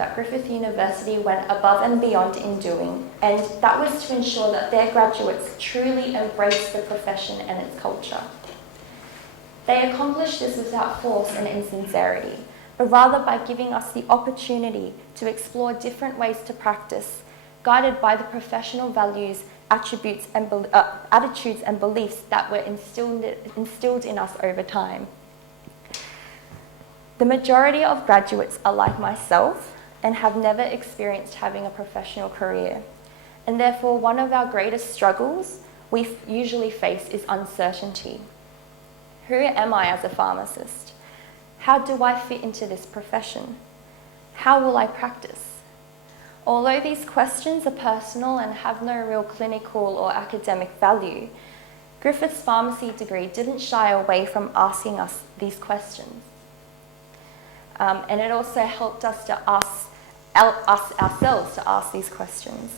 that Griffith University went above and beyond in doing, and that was to ensure that their graduates truly embraced the profession and its culture. They accomplished this without force and insincerity, but rather by giving us the opportunity to explore different ways to practice, guided by the professional values, attitudes and beliefs that were instilled in us over time. The majority of graduates are like myself and have never experienced having a professional career, and therefore one of our greatest struggles we usually face is uncertainty. Who am I as a pharmacist? How do I fit into this profession? How will I practice? Although these questions are personal and have no real clinical or academic value, Griffith's pharmacy degree didn't shy away from asking us these questions. And it also helped us to us ourselves to ask these questions.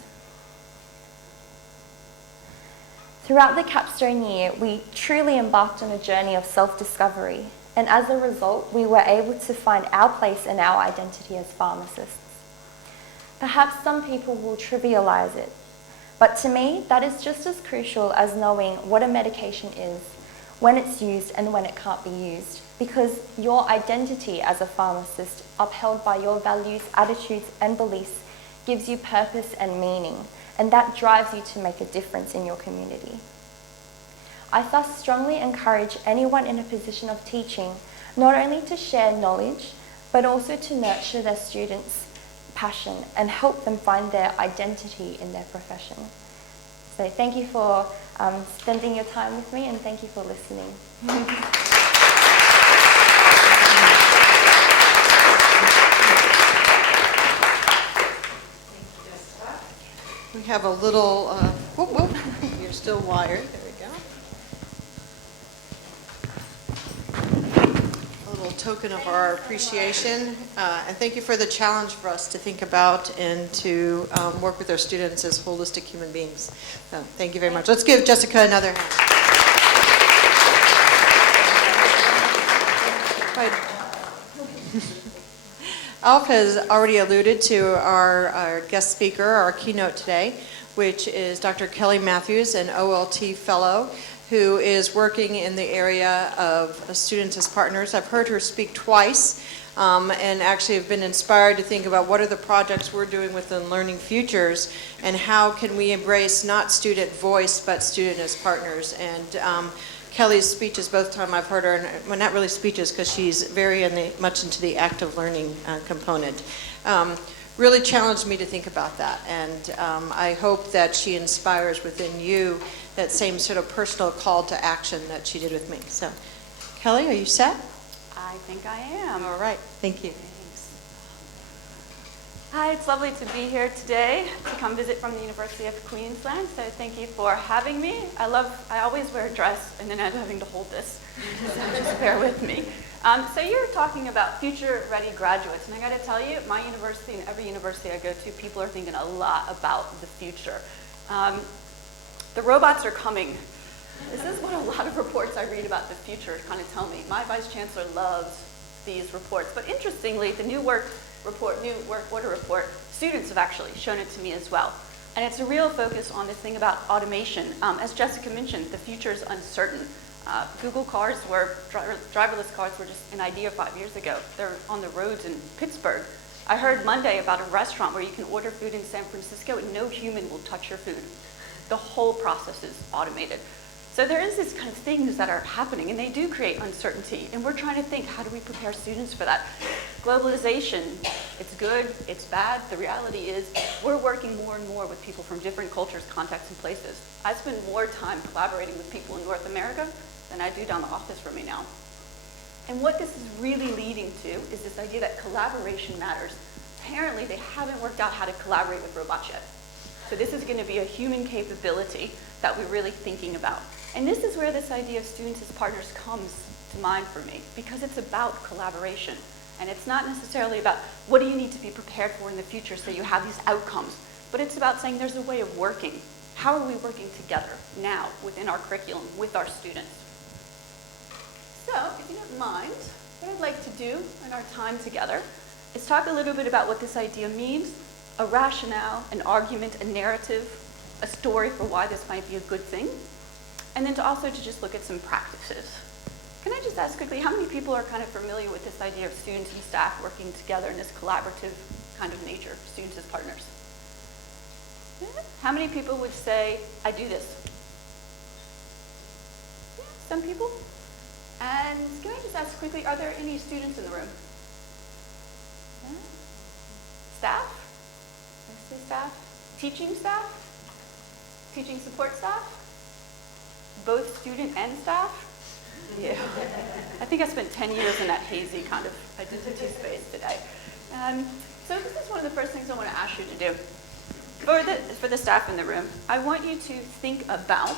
Throughout the capstone year, we truly embarked on a journey of self-discovery, and as a result, we were able to find our place and our identity as pharmacists. Perhaps some people will trivialize it, but to me, that is just as crucial as knowing what a medication is, when it's used and when it can't be used, because your identity as a pharmacist, upheld by your values, attitudes and beliefs, gives you purpose and meaning, and that drives you to make a difference in your community. I thus strongly encourage anyone in a position of teaching not only to share knowledge, but also to nurture their students' passion and help them find their identity in their profession. So thank you for spending your time with me, and thank you for listening. We have a little, you're still wired, there we go. A little token of our appreciation, and thank you for the challenge for us to think about and to work with our students as holistic human beings. So thank you very much. Let's give Jessica another hand. Alf has already alluded to our guest speaker, our keynote today, which is Dr. Kelly Matthews, an OLT fellow who is working in the area of students as partners. I've heard her speak twice and actually have been inspired to think about what are the projects we're doing within Learning Futures and how can we embrace not student voice but student as partners. And Kelly's speeches, both times I've heard her, and well, not really speeches because she's very much into the active learning component, really challenged me to think about that. And I hope that she inspires within you that same sort of personal call to action that she did with me. So, Kelly, are you set? I think I am. All right, thank you. Hi, it's lovely to be here today to come visit from the University of Queensland. So thank you for having me. I always wear a dress and then I'm having to hold this. So just bear with me. So you're talking about future-ready graduates, and I got to tell you, my university and every university I go to, people are thinking a lot about the future. The robots are coming. This is what a lot of reports I read about the future kind of tell me. My vice chancellor loves these reports, but interestingly, the new work order report, students have actually shown it to me as well. And it's a real focus on this thing about automation. As Jessica mentioned, the future is uncertain. Google cars driverless cars were just an idea 5 years ago. They're on the roads in Pittsburgh. I heard Monday about a restaurant where you can order food in San Francisco and no human will touch your food. The whole process is automated. So there is this kind of things that are happening, and they do create uncertainty. And we're trying to think, how do we prepare students for that? Globalization, it's good, it's bad. The reality is we're working more and more with people from different cultures, contexts, and places. I spend more time collaborating with people in North America than I do down the office from me now. And what this is really leading to is this idea that collaboration matters. Apparently, they haven't worked out how to collaborate with robots yet. So this is going to be a human capability that we're really thinking about. And this is where this idea of students as partners comes to mind for me, because it's about collaboration. And it's not necessarily about what do you need to be prepared for in the future so you have these outcomes, but it's about saying there's a way of working. How are we working together now within our curriculum with our students? So, if you don't mind, what I'd like to do in our time together is talk a little bit about what this idea means, a rationale, an argument, a narrative, a story for why this might be a good thing, and then to just look at some practices. Can I just ask quickly, how many people are kind of familiar with this idea of students and staff working together in this collaborative kind of nature, students as partners? Yeah. How many people would say, I do this? Yeah, some people. And can I just ask quickly, are there any students in the room? Yeah. Staff? I say staff. Teaching staff? Teaching support staff? Both student and staff? Yeah. I think I spent 10 years in that hazy kind of identity space today. So this is one of the first things I want to ask you to do. For the staff in the room, I want you to think about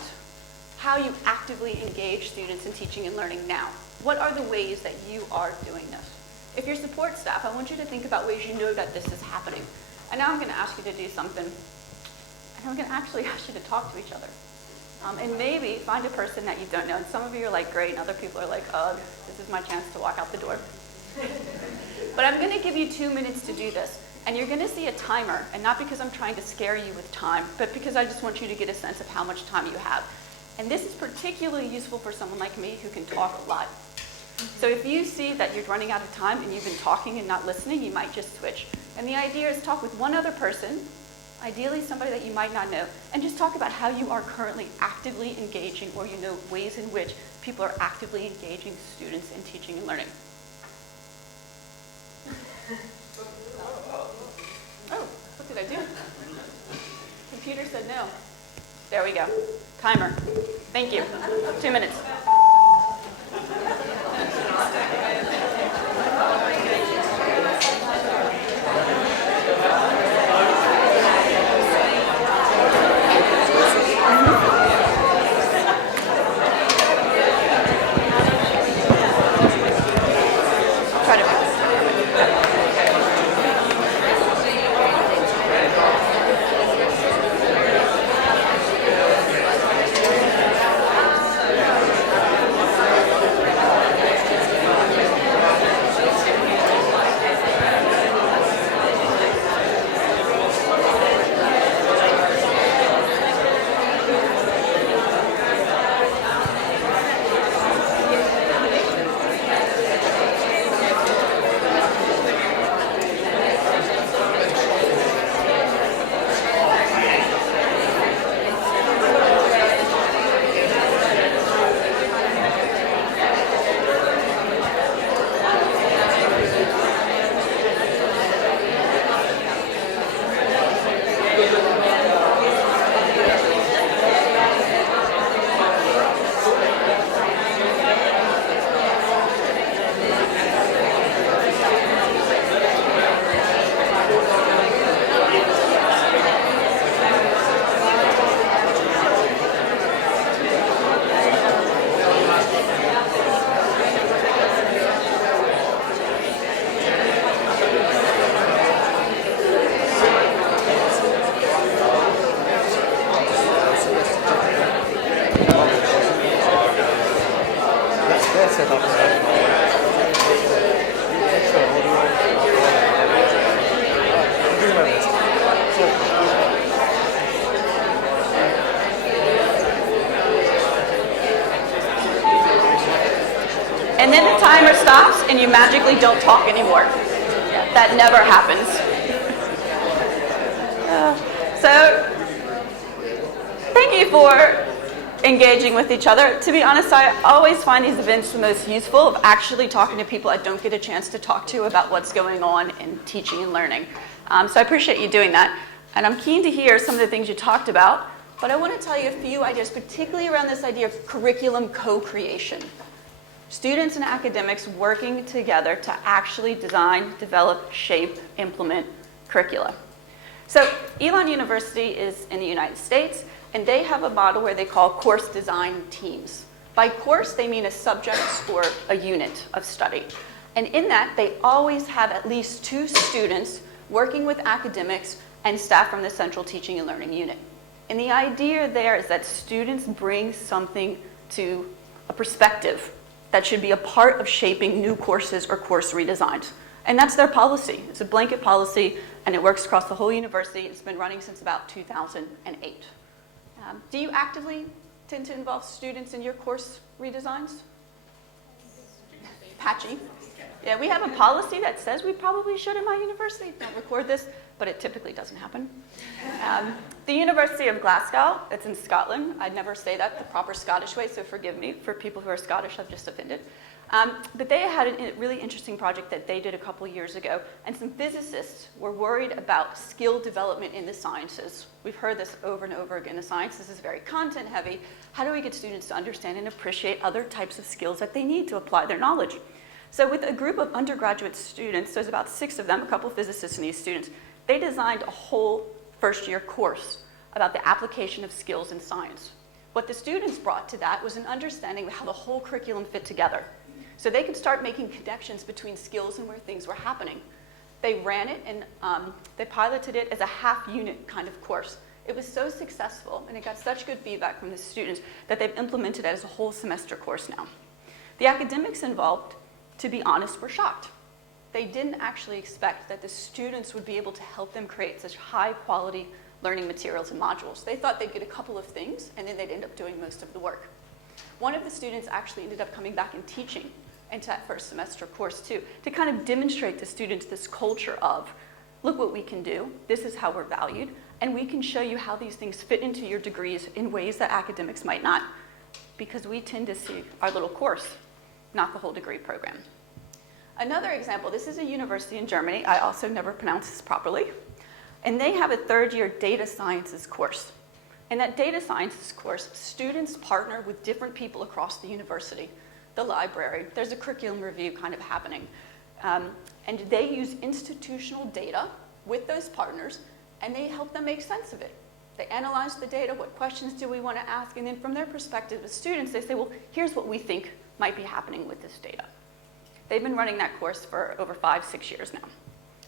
how you actively engage students in teaching and learning now. What are the ways that you are doing this? If you're support staff, I want you to think about ways you know that this is happening. And now I'm going to ask you to do something. And I'm going to actually ask you to talk to each other. And maybe find a person that you don't know. And some of you are like, great, and other people are like, this is my chance to walk out the door. But I'm going to give you 2 minutes to do this. And you're going to see a timer, and not because I'm trying to scare you with time, but because I just want you to get a sense of how much time you have. And this is particularly useful for someone like me who can talk a lot. So if you see that you're running out of time and you've been talking and not listening, you might just switch. And the idea is talk with one other person, ideally somebody that you might not know, and just talk about how you are currently actively engaging, or you know ways in which people are actively engaging students in teaching and learning. Oh, what did I do? Computer said no. There we go. Timer. Thank you. 2 minutes. Try to. And then the timer stops and you magically don't talk anymore. That never happens. So, thank you for engaging with each other. To be honest, I always find these events the most useful of actually talking to people I don't get a chance to talk to about what's going on in teaching and learning. So I appreciate you doing that. And I'm keen to hear some of the things you talked about, but I want to tell you a few ideas, particularly around this idea of curriculum co-creation. Students and academics working together to actually design, develop, shape, implement curricula. So Elon University is in the United States, and they have a model where they call course design teams. By course, they mean a subject or a unit of study. And in that, they always have at least 2 students working with academics and staff from the central teaching and learning unit. And the idea there is that students bring something to a perspective that should be a part of shaping new courses or course redesigns. And that's their policy. It's a blanket policy, and it works across the whole university. It's been running since about 2008. Do you actively tend to involve students in your course redesigns? Patchy. Yeah, we have a policy that says we probably should at my university. Don't record this, but it typically doesn't happen. The University of Glasgow, it's in Scotland. I'd never say that the proper Scottish way, so forgive me. For people who are Scottish, I've just offended. But they had a really interesting project that they did a couple years ago, and some physicists were worried about skill development in the sciences. We've heard this over and over again. The sciences is very content heavy. How do we get students to understand and appreciate other types of skills that they need to apply their knowledge? So with a group of undergraduate students, there's about 6 of them, a couple physicists and these students, they designed a whole first-year course about the application of skills in science. What the students brought to that was an understanding of how the whole curriculum fit together. So they could start making connections between skills and where things were happening. They ran it and they piloted it as a half-unit kind of course. It was so successful and it got such good feedback from the students that they've implemented it as a whole semester course now. The academics involved, to be honest, were shocked. They didn't actually expect that the students would be able to help them create such high-quality learning materials and modules. They thought they'd get a couple of things and then they'd end up doing most of the work. One of the students actually ended up coming back and teaching into that first semester course too, to kind of demonstrate to students this culture of, look what we can do, this is how we're valued, and we can show you how these things fit into your degrees in ways that academics might not, because we tend to see our little course, not the whole degree program. Another example, this is a university in Germany, I also never pronounce this properly, and they have a third-year data sciences course. In that data sciences course, students partner with different people across the university, the library, there's a curriculum review kind of happening. And they use institutional data with those partners, and they help them make sense of it. They analyze the data, what questions do we want to ask, and then from their perspective as students, they say, well, here's what we think might be happening with this data. They've been running that course for over 5-6 years now.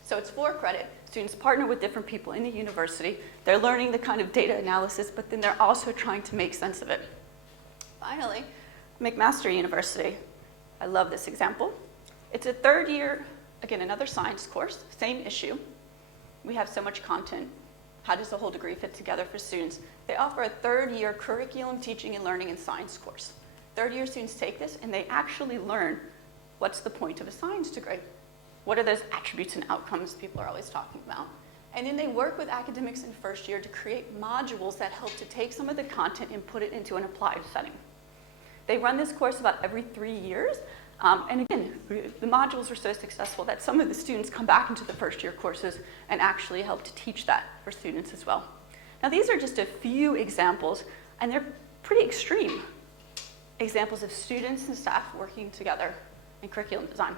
So it's 4 credit. Students partner with different people in the university. They're learning the kind of data analysis, but then they're also trying to make sense of it. Finally, McMaster University. I love this example. It's a 3rd year, again, another science course, same issue. We have so much content. How does the whole degree fit together for students? They offer a 3rd year curriculum, teaching, and learning in science course. 3rd year students take this and they actually learn what's the point of a science degree. What are those attributes and outcomes people are always talking about? And then they work with academics in 1st year to create modules that help to take some of the content and put it into an applied setting. They run this course about every 3 years. And again, the modules are so successful that some of the students come back into the 1st year courses and actually help to teach that for students as well. Now these are just a few examples, and they're pretty extreme examples of students and staff working together in curriculum design.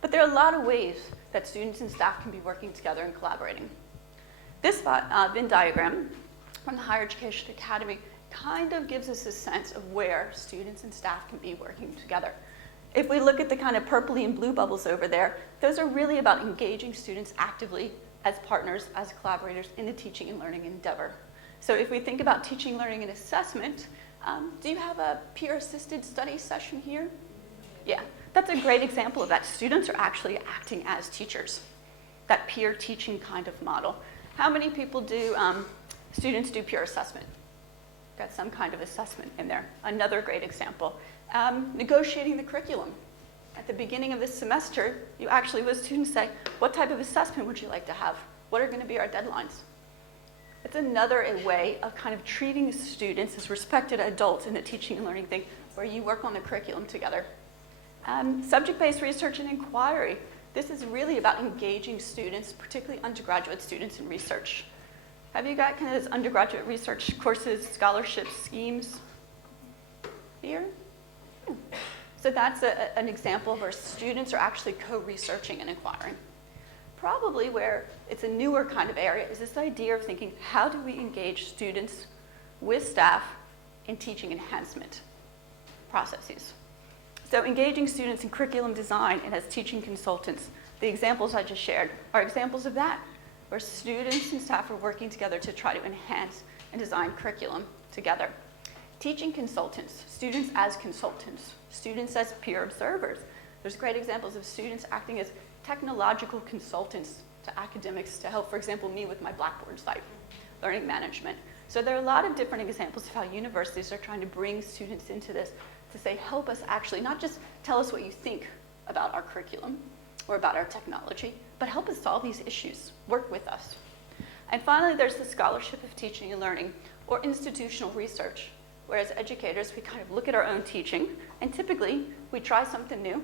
But there are a lot of ways that students and staff can be working together and collaborating. This Venn diagram from the Higher Education Academy kind of gives us a sense of where students and staff can be working together. If we look at the kind of purpley and blue bubbles over there, those are really about engaging students actively as partners, as collaborators in the teaching and learning endeavor. So if we think about teaching, learning, and assessment, do you have a peer-assisted study session here? Yeah, that's a great example of that. Students are actually acting as teachers, that peer teaching kind of model. How many people do, students do peer assessment? Got some kind of assessment in there. Another great example. Negotiating the curriculum. At the beginning of this semester, you actually, with students say, what type of assessment would you like to have? What are going to be our deadlines? It's another way of kind of treating students as respected adults in the teaching and learning thing, where you work on the curriculum together. Subject-based research and inquiry. This is really about engaging students, particularly undergraduate students in research. Have you got kind of those undergraduate research courses, scholarships, schemes here? So that's an example where students are actually co-researching and inquiring. Probably where it's a newer kind of area is this idea of thinking, how do we engage students with staff in teaching enhancement processes? So engaging students in curriculum design and as teaching consultants, the examples I just shared are examples of that, where students and staff are working together to try to enhance and design curriculum together. Teaching consultants, students as consultants, students as peer observers. There's great examples of students acting as technological consultants to academics to help, for example, me with my Blackboard site, learning management. So there are a lot of different examples of how universities are trying to bring students into this to say, help us actually, not just tell us what you think about our curriculum or about our technology, but help us solve these issues, work with us. And finally, there's the scholarship of teaching and learning, or institutional research, where as educators, we kind of look at our own teaching, and typically, we try something new.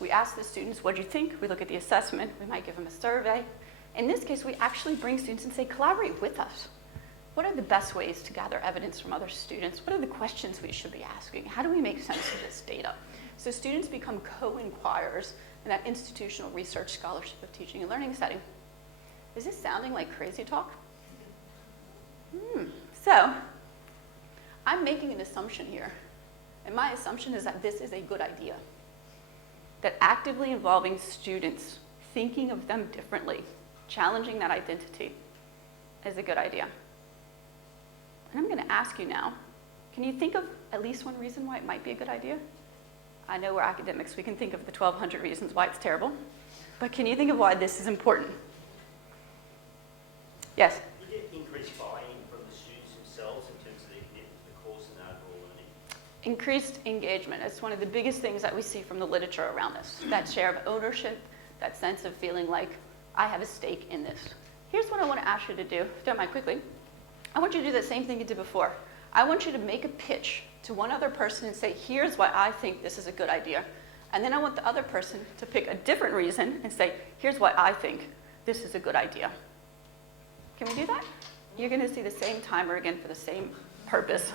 We ask the students, what do you think? We look at the assessment. We might give them a survey. In this case, we actually bring students and say, collaborate with us. What are the best ways to gather evidence from other students? What are the questions we should be asking? How do we make sense of this data? So students become co-inquirers in that institutional research scholarship of teaching and learning setting. Is this sounding like crazy talk? So, I'm making an assumption here. And my assumption is that this is a good idea. That actively involving students, thinking of them differently, challenging that identity is a good idea. And I'm going to ask you now, can you think of at least one reason why it might be a good idea? I know we're academics, we can think of the 1,200 reasons why it's terrible, but can you think of why this is important? Yes? You get increased buy-in from the students themselves in terms of the course and overall learning. Increased engagement is one of the biggest things that we see from the literature around this. That share of ownership, that sense of feeling like I have a stake in this. Here's what I want to ask you to do, if you don't mind quickly. I want you to do the same thing you did before. I want you to make a pitch to one other person and say, here's why I think this is a good idea. And then I want the other person to pick a different reason and say, here's why I think this is a good idea. Can we do that? You're going to see the same timer again for the same purpose.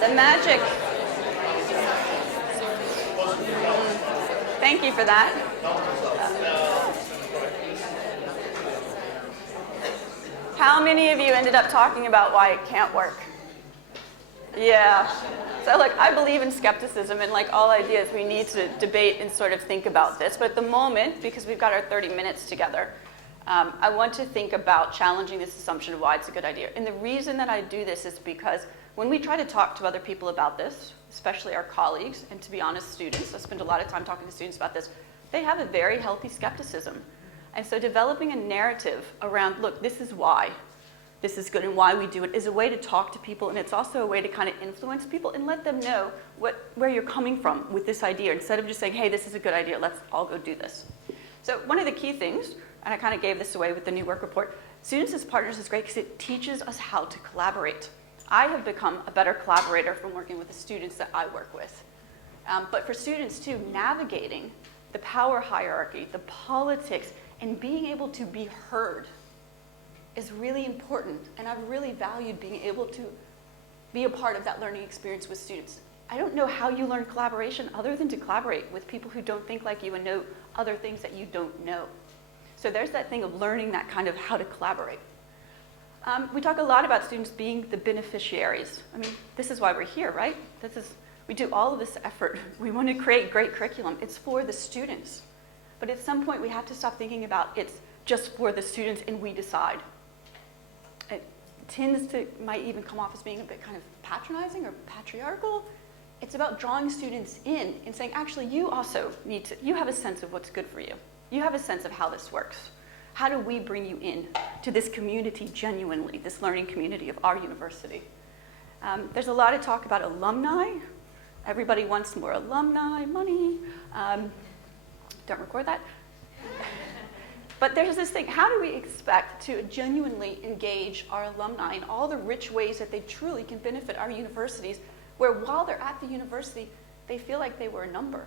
The magic. Thank you for that. How many of you ended up talking about why it can't work? Yeah. So look, I believe in skepticism, and like all ideas, we need to debate and sort of think about this. But at the moment, because we've got our 30 minutes together, I want to think about challenging this assumption of why it's a good idea. And the reason that I do this is because when we try to talk to other people about this, especially our colleagues, and to be honest, students, I spend a lot of time talking to students about this, they have a very healthy skepticism. And so developing a narrative around, look, this is why this is good and why we do it is a way to talk to people, and it's also a way to kind of influence people and let them know where you're coming from with this idea, instead of just saying, hey, this is a good idea, let's all go do this. So one of the key things, and I kind of gave this away with the new work report, Students as partners is great because it teaches us how to collaborate. I have become a better collaborator from working with the students that I work with. But for students too, navigating the power hierarchy, the politics, and being able to be heard is really important. And I've really valued being able to be a part of that learning experience with students. I don't know how you learn collaboration other than to collaborate with people who don't think like you and know other things that you don't know. So there's that thing of learning that kind of how to collaborate. We talk a lot about students being the beneficiaries. I mean, this is why we're here, right? We do all of this effort. We want to create great curriculum. It's for the students. But at some point, we have to stop thinking about it's just for the students and we decide. It might even come off as being a bit kind of patronizing or patriarchal. It's about drawing students in and saying, actually, you also you have a sense of what's good for you. You have a sense of how this works. How do we bring you in to this community genuinely, this learning community of our university? There's a lot of talk about alumni. Everybody wants more alumni money. Don't record that. But there's this thing, how do we expect to genuinely engage our alumni in all the rich ways that they truly can benefit our universities, where while they're at the university, they feel like they were a number?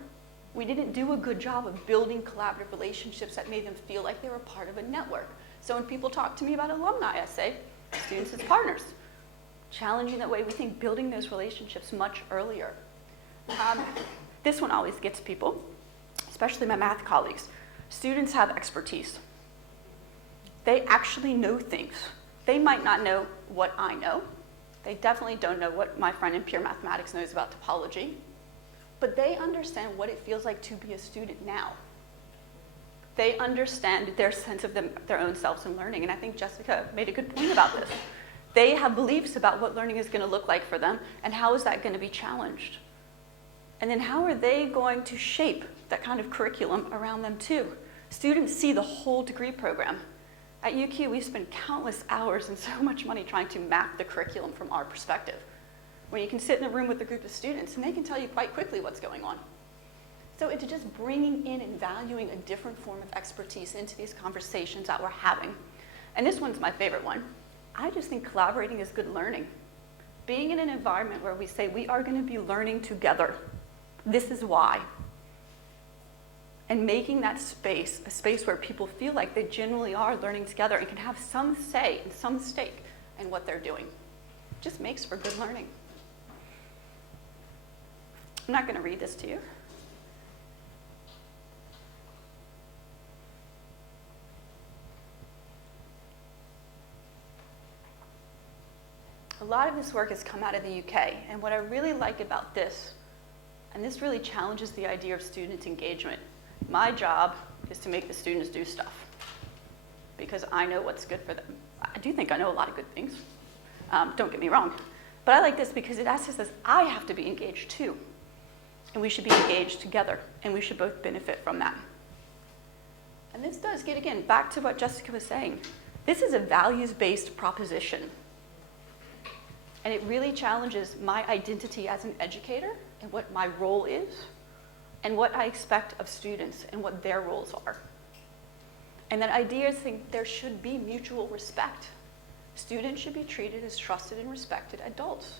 We didn't do a good job of building collaborative relationships that made them feel like they were part of a network. So when people talk to me about alumni, I say, students as partners. Challenging that way, we think building those relationships much earlier. This one always gets people, especially my math colleagues. Students have expertise. They actually know things. They might not know what I know. They definitely don't know what my friend in pure mathematics knows about topology. But they understand what it feels like to be a student now. They understand their sense of their own selves and learning. And I think Jessica made a good point about this. They have beliefs about what learning is going to look like for them, and how is that going to be challenged. And then how are they going to shape that kind of curriculum around them too? Students see the whole degree program. At UQ, we spend countless hours and so much money trying to map the curriculum from our perspective, when you can sit in a room with a group of students and they can tell you quite quickly what's going on. So it's just bringing in and valuing a different form of expertise into these conversations that we're having. And this one's my favorite one. I just think collaborating is good learning. Being in an environment where we say we are going to be learning together. This is why. And making that space a space where people feel like they genuinely are learning together and can have some say and some stake in what they're doing. Just makes for good learning. I'm not going to read this to you. A lot of this work has come out of the UK, and what I really like about this, and this really challenges the idea of student engagement. My job is to make the students do stuff because I know what's good for them. I do think I know a lot of good things. Don't get me wrong. But I like this because it asks us, I have to be engaged too. And we should be engaged together, and we should both benefit from that. And this does get, again, back to what Jessica was saying. This is a values-based proposition. And it really challenges my identity as an educator and what my role is, and what I expect of students and what their roles are. And that idea is think there should be mutual respect. Students should be treated as trusted and respected adults.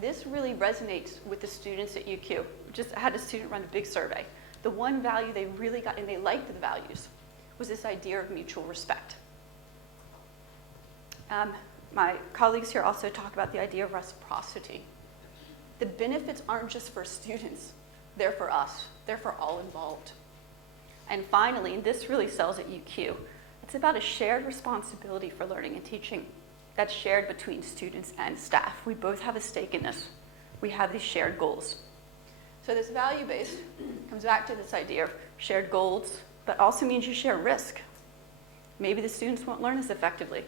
This really resonates with the students at UQ. Just had a student run a big survey. The one value they really got, and they liked the values, was this idea of mutual respect. My colleagues here also talk about the idea of reciprocity. The benefits aren't just for students, they're for us. They're for all involved. And finally, and this really sells at UQ, it's about a shared responsibility for learning and teaching that's shared between students and staff. We both have a stake in this. We have these shared goals. So this value base comes back to this idea of shared goals, but also means you share risk. Maybe the students won't learn as effectively.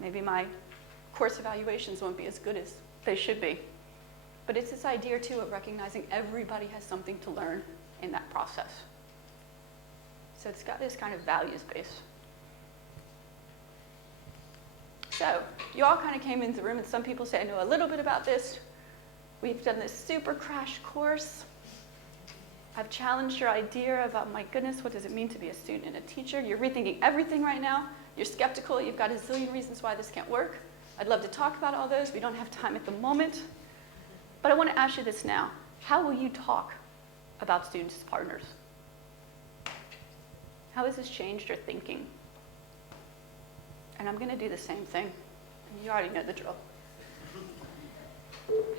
Maybe my course evaluations won't be as good as they should be. But it's this idea, too, of recognizing everybody has something to learn in that process. So it's got this kind of values base. So you all kind of came into the room, and some people say, I know a little bit about this. We've done this super crash course. I've challenged your idea about, my goodness, what does it mean to be a student and a teacher? You're rethinking everything right now. You're skeptical, you've got a zillion reasons why this can't work. I'd love to talk about all those. We don't have time at the moment. But I want to ask you this now. How will you talk about students as partners? How has this changed your thinking? And I'm going to do the same thing. You already know the drill.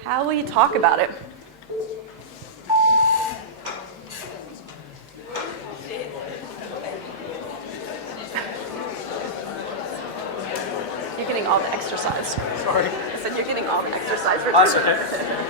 How will you talk about it? You're getting all the exercise. Sorry. I said you're getting all the exercise. That's okay.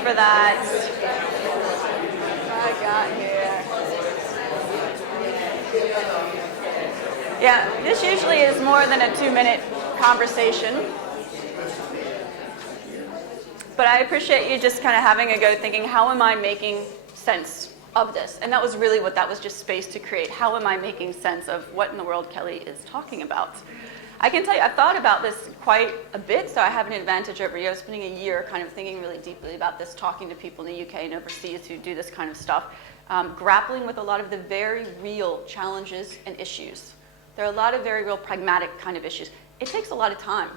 For that. I got here. Yeah, this usually is more than a 2-minute conversation. But I appreciate you just kind of having a go thinking, how am I making sense of this? And that was really what that was just space to create. How am I making sense of what in the world Kelly is talking about? I can tell you, I've thought about this quite a bit, so I have an advantage over you. I was spending a year kind of thinking really deeply about this, talking to people in the UK and overseas who do this kind of stuff, grappling with a lot of the very real challenges and issues. There are a lot of very real pragmatic kind of issues. It takes a lot of time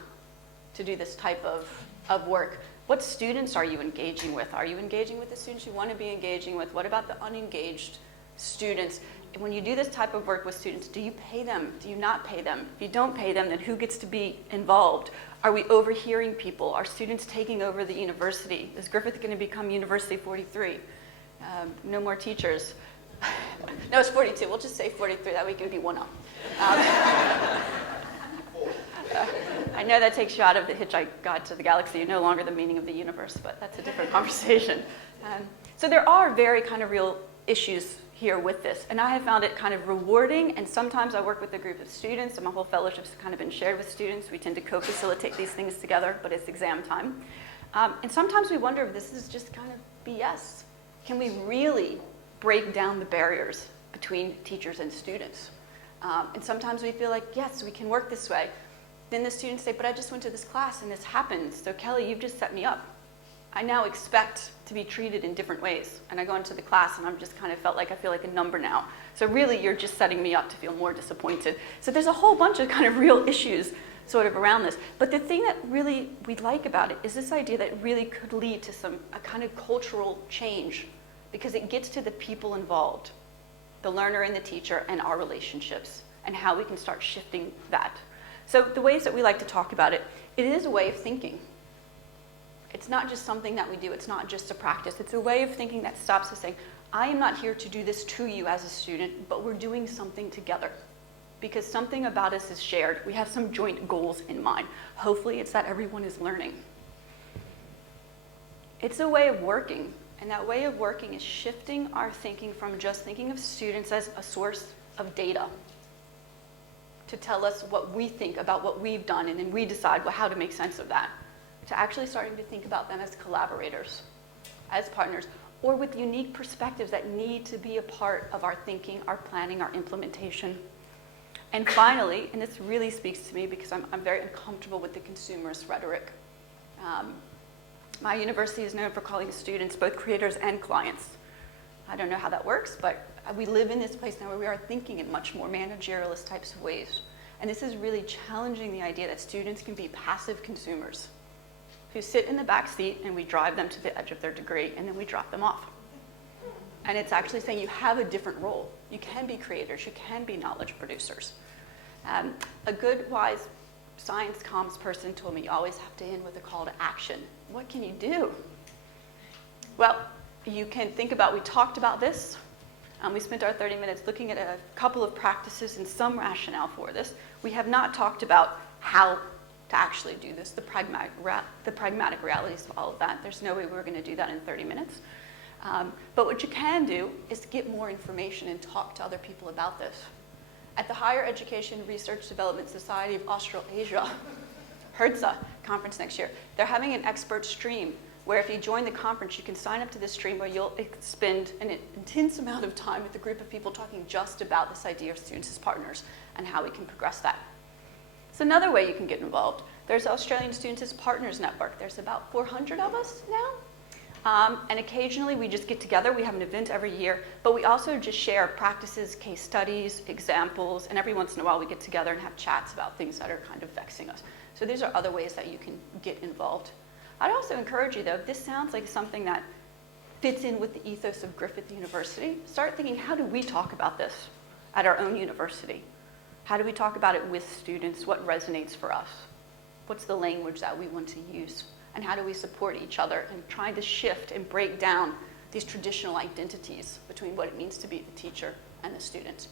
to do this type of work. What students are you engaging with? Are you engaging with the students you want to be engaging with? What about the unengaged students? When you do this type of work with students, do you pay them? Do you not pay them? If you don't pay them, then who gets to be involved? Are we overhearing people? Are students taking over the university? Is Griffith going to become University 43? No more teachers. No, it's 42. We'll just say 43. That way we can be one up. I know that takes you out of the Hitchhiker's Guide to the Galaxy. You're no longer the meaning of the universe, but that's a different conversation. So there are very kind of real issues here with this, and I have found it kind of rewarding, and sometimes I work with a group of students, and my whole fellowship's kind of been shared with students. We tend to co-facilitate these things together, but it's exam time. And sometimes we wonder if this is just kind of BS. Can we really break down the barriers between teachers and students? And sometimes we feel like, yes, we can work this way. Then the students say, but I just went to this class and this happened, so Kelly, you've just set me up. I now expect to be treated in different ways. And I go into the class and I'm just kind of I feel like a number now. So really, you're just setting me up to feel more disappointed. So there's a whole bunch of kind of real issues sort of around this. But the thing that really we like about it is this idea that it really could lead to a kind of cultural change, because it gets to the people involved, the learner and the teacher, and our relationships, and how we can start shifting that. So the ways that we like to talk about it, it is a way of thinking. It's not just something that we do. It's not just a practice. It's a way of thinking that stops us saying, I am not here to do this to you as a student, but we're doing something together. Because something about us is shared. We have some joint goals in mind. Hopefully it's that everyone is learning. It's a way of working And that way of working is shifting our thinking from just thinking of students as a source of data to tell us what we think about what we've done, and then we decide how to make sense of that, to actually starting to think about them as collaborators, as partners, or with unique perspectives that need to be a part of our thinking, our planning, our implementation. And finally, and this really speaks to me because I'm very uncomfortable with the consumerist rhetoric. My university is known for calling students both creators and clients. I don't know how that works, but we live in this place now where we are thinking in much more managerialist types of ways. And this is really challenging the idea that students can be passive consumers who sit in the back seat and we drive them to the edge of their degree and then we drop them off. And it's actually saying you have a different role. You can be creators, you can be knowledge producers. A good, wise science comms person told me you always have to end with a call to action. What can you do? Well, you can think about, we talked about this. We spent our 30 minutes looking at a couple of practices and some rationale for this. We have not talked about how to actually do this, the pragmatic realities of all of that. There's no way we're going to do that in 30 minutes. But what you can do is to get more information and talk to other people about this. At the Higher Education Research Development Society of Australasia, HERDSA conference next year, they're having an expert stream where if you join the conference, you can sign up to this stream where you'll spend an intense amount of time with a group of people talking just about this idea of students as partners and how we can progress that. It's another way you can get involved. There's Australian Students as Partners Network. There's about 400 of us now. And occasionally we just get together. We have an event every year, but we also just share practices, case studies, examples, and every once in a while we get together and have chats about things that are kind of vexing us. So these are other ways that you can get involved. I'd also encourage you, though, if this sounds like something that fits in with the ethos of Griffith University, start thinking, how do we talk about this at our own university? How do we talk about it with students? What resonates for us? What's the language that we want to use? And how do we support each other in trying to shift and break down these traditional identities between what it means to be the teacher and the student?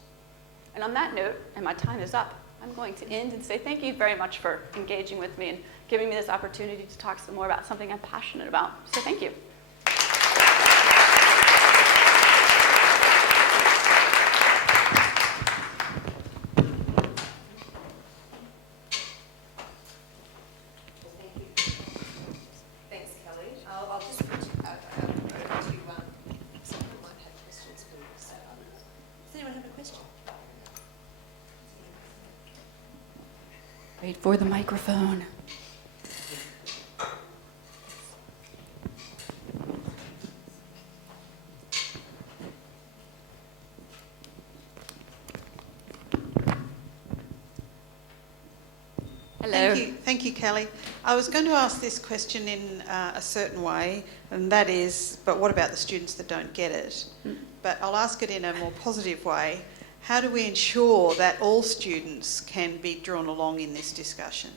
And on that note, and my time is up, I'm going to end and say thank you very much for engaging with me and giving me this opportunity to talk some more about something I'm passionate about. So thank you. Thanks, Kelly. I'll just put you over to someone who might have questions for you. So, does anyone have a question? Wait for the microphone. Hello. Thank you, Kelly. I was going to ask this question in a certain way, and that is, but what about the students that don't get it? But I'll ask it in a more positive way. How do we ensure that all students can be drawn along in this discussion?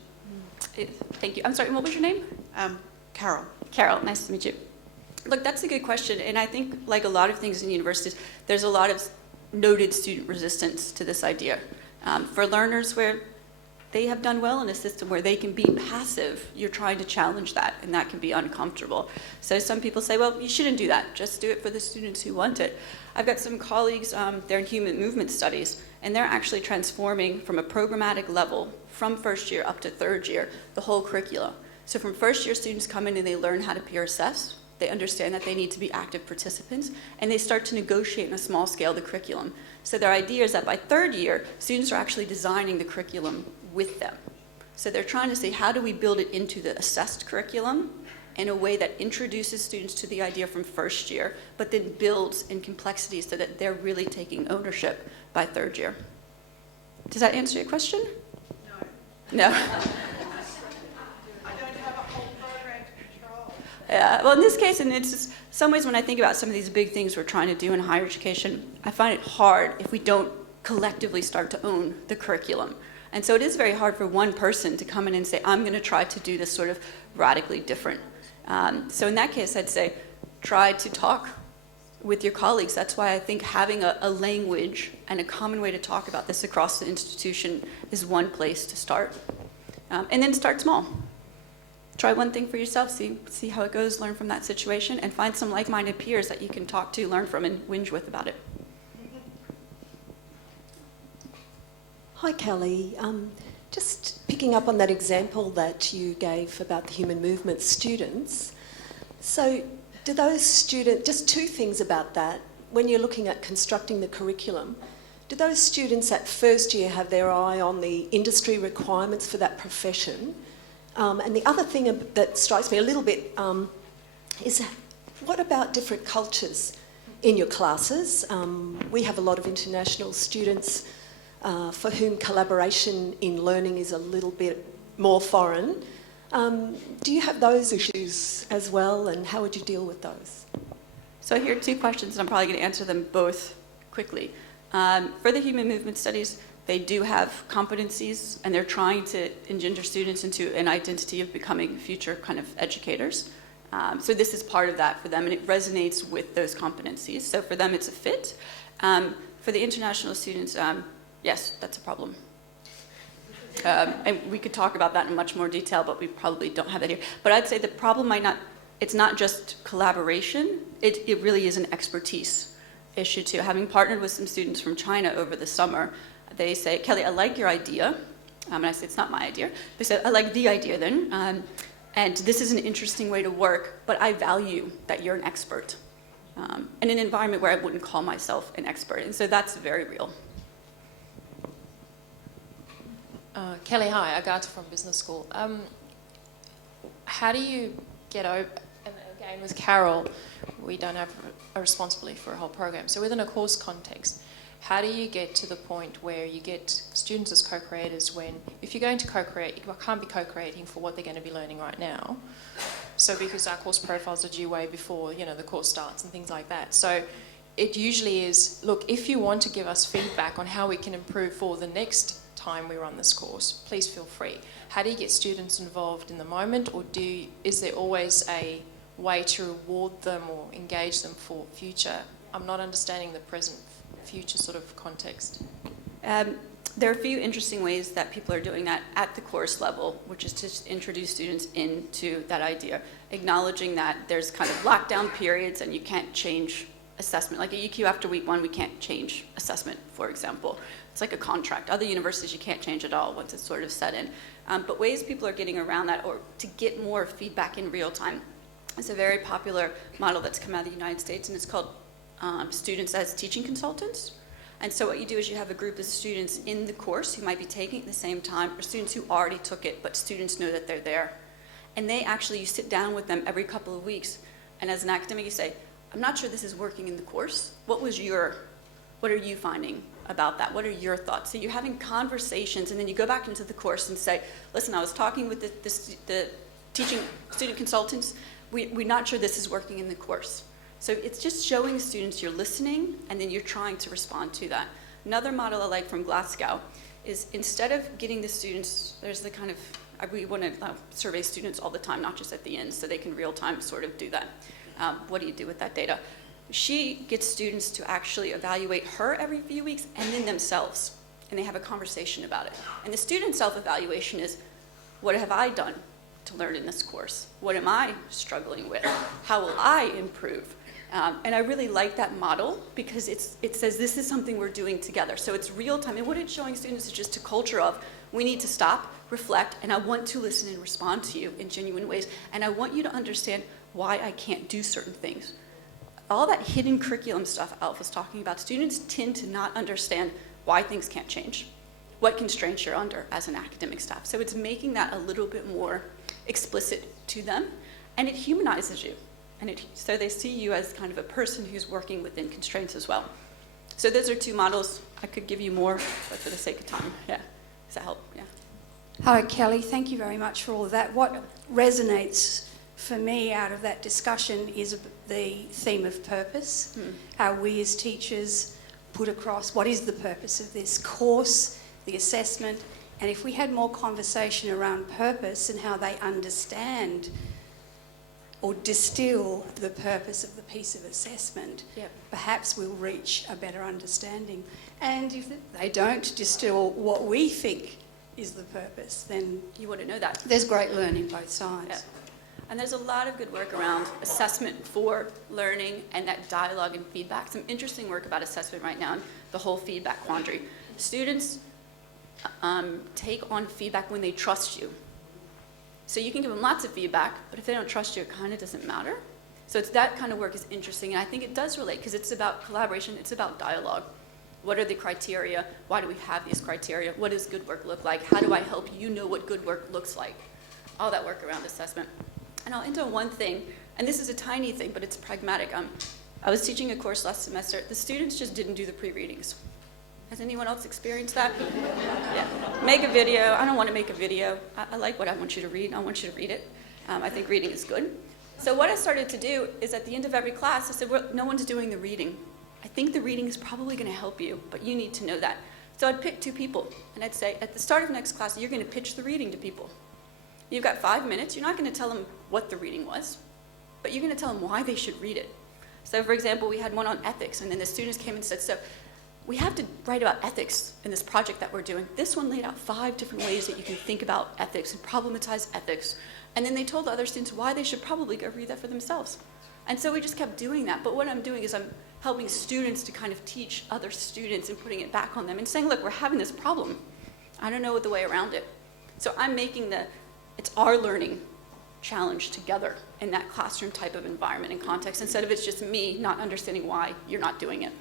Thank you. I'm sorry, what was your name? Carol. Carol, nice to meet you. Look, that's a good question, and I think like a lot of things in universities, there's a lot of noted student resistance to this idea. For learners where they have done well in a system where they can be passive, you're trying to challenge that, and that can be uncomfortable. So some people say, well, you shouldn't do that. Just do it for the students who want it. I've got some colleagues, they're in human movement studies, and they're actually transforming from a programmatic level from first year up to third year, the whole curricula. So from first year, students come in and they learn how to peer assess. They understand that they need to be active participants, and they start to negotiate in a small scale the curriculum. So their idea is that by third year, students are actually designing the curriculum with them. So they're trying to say, how do we build it into the assessed curriculum in a way that introduces students to the idea from first year, but then builds in complexity so that they're really taking ownership by third year. Does that answer your question? No. No? I don't have a whole program to control. Well, in this case, and it's just, some ways when I think about some of these big things we're trying to do in higher education, I find it hard if we don't collectively start to own the curriculum. And so it is very hard for one person to come in and say, I'm going to try to do this sort of radically different. So in that case, I'd say, try to talk with your colleagues. That's why I think having a language and a common way to talk about this across the institution is one place to start. And then start small. try one thing for yourself, see how it goes, learn from that situation, and find some like-minded peers that you can talk to, learn from, and whinge with about it. Hi, Kelly. Just picking up on that example that you gave about the human movement students. So do those students, just two things about that, when you're looking at constructing the curriculum, do those students at first year have their eye on the industry requirements for that profession? And the other thing that strikes me a little bit is what about different cultures in your classes? We have a lot of international students for whom collaboration in learning is a little bit more foreign. Do you have those issues as well, and how would you deal with those? So here are two questions, and I'm probably going to answer them both quickly. For the human movement studies, they do have competencies, and they're trying to engender students into an identity of becoming future kind of educators. So this is part of that for them, and it resonates with those competencies. So for them, it's a fit. For the international students, yes, that's a problem. And we could talk about that in much more detail, but we probably don't have that here. But I'd say the problem it's not just collaboration, it really is an expertise issue too. Having partnered with some students from China over the summer, they say, Kelly, I like your idea. And I say, it's not my idea. They said, I like the idea then. And this is an interesting way to work, but I value that you're an expert in an environment where I wouldn't call myself an expert. And so that's very real. Kelly, hi, Agatha from business school. How do you get over, and again with Carol, we don't have a responsibility for a whole program. So within a course context, how do you get to the point where you get students as co-creators when, if you're going to co-create, you can't be co-creating for what they're going to be learning right now. So because our course profiles are due way before, the course starts and things like that. So it usually is, look, if you want to give us feedback on how we can improve for the next time we run this course, please feel free. How do you get students involved in the moment, or is there always a way to reward them or engage them for future? I'm not understanding the present future sort of context. There are a few interesting ways that people are doing that at the course level, which is to introduce students into that idea, acknowledging that there's kind of lockdown periods and you can't change assessment. Like at UQ after week 1, we can't change assessment, for example. It's like a contract. Other universities, you can't change at all once it's sort of set in. But ways people are getting around that, or to get more feedback in real time, is a very popular model that's come out of the United States, and it's called students as teaching consultants. And so what you do is you have a group of students in the course who might be taking it at the same time, or students who already took it, but students know that they're there. And you sit down with them every couple of weeks, and as an academic you say, I'm not sure this is working in the course. What are you finding about that? What are your thoughts? So you're having conversations, and then you go back into the course and say, listen, I was talking with the teaching student consultants. We're not sure this is working in the course. So it's just showing students you're listening, and then you're trying to respond to that. Another model I like from Glasgow is, instead of getting the students, there's the kind of, we want to survey students all the time, not just at the end, so they can real time sort of do that. What do you do with that data? She gets students to actually evaluate her every few weeks, and then themselves, and they have a conversation about it. And the student self-evaluation is, what have I done to learn in this course? What am I struggling with? How will I improve? And I really like that model because it says this is something we're doing together. So it's real time. And what it's showing students is just a culture of, we need to stop, reflect, and I want to listen and respond to you in genuine ways. And I want you to understand why I can't do certain things. All that hidden curriculum stuff Alf was talking about, students tend to not understand why things can't change, what constraints you're under as an academic staff. So it's making that a little bit more explicit to them, and it humanizes you. So they see you as kind of a person who's working within constraints as well. So those are two models. I could give you more, but for the sake of time, yeah. Does that help? Yeah. Hello, Kelly. Thank you very much for all of that. What resonates for me out of that discussion is the theme of purpose, how we as teachers put across what is the purpose of this course, the assessment, and if we had more conversation around purpose and how they understand or distill the purpose of the piece of assessment, perhaps we'll reach a better understanding. And if they don't distill what we think is the purpose, then You want to know that. there's great learning both sides. Yeah. And there's a lot of good work around assessment for learning and that dialogue and feedback. Some interesting work about assessment right now and the whole feedback quandary. Students take on feedback when they trust you. So you can give them lots of feedback, but if they don't trust you, it kind of doesn't matter. So it's that kind of work is interesting, and I think it does relate because it's about collaboration, it's about dialogue. What are the criteria? Why do we have these criteria? What does good work look like? How do I help you know what good work looks like? All that work around assessment. And I'll end on one thing, and this is a tiny thing, but it's pragmatic. I was teaching a course last semester. The students just didn't do the pre-readings. Has anyone else experienced that? Yeah. Make a video. I don't want to make a video. I like what I want you to read. I want you to read it. I think reading is good. So what I started to do is at the end of every class, I said, well, no one's doing the reading. I think the reading is probably going to help you, but you need to know that. So I'd pick 2 people, and I'd say, at the start of next class, you're going to pitch the reading to people. You've got 5 minutes. You're not going to tell them what the reading was, but you're going to tell them why they should read it. So, for example, we had one on ethics, and then the students came and said, so we have to write about ethics in this project that we're doing. This one laid out 5 different ways that you can think about ethics and problematize ethics. And then they told the other students why they should probably go read that for themselves. And so we just kept doing that. But what I'm doing is I'm helping students to kind of teach other students and putting it back on them and saying, look, we're having this problem. I don't know the way around it. So I'm making it's our learning challenge together in that classroom type of environment and context instead of it's just me not understanding why you're not doing it.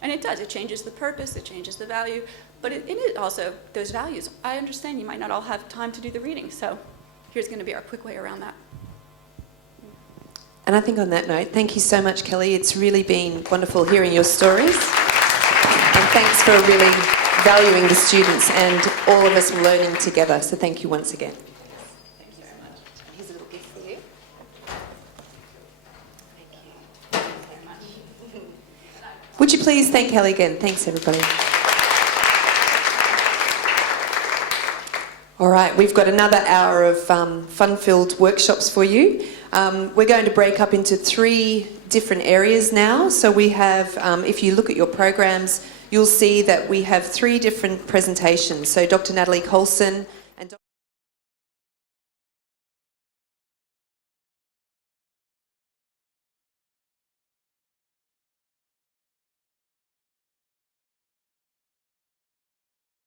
And it does. It changes the purpose. It changes the value. But it also, those values, I understand you might not all have time to do the reading. So here's going to be our quick way around that. And I think on that note, thank you so much, Kelly. It's really been wonderful hearing your stories. And thanks for really valuing the students and all of us learning together. So thank you once again. Thank you so much. Here's a little gift for you. Thank you very much. Would you please thank Kelly again? Thanks, everybody. All right, we've got another hour of fun-filled workshops for you. We're going to break up into 3 different areas now. So we have, if you look at your programs, you'll see that we have 3 different presentations. So Dr. Natalie Colson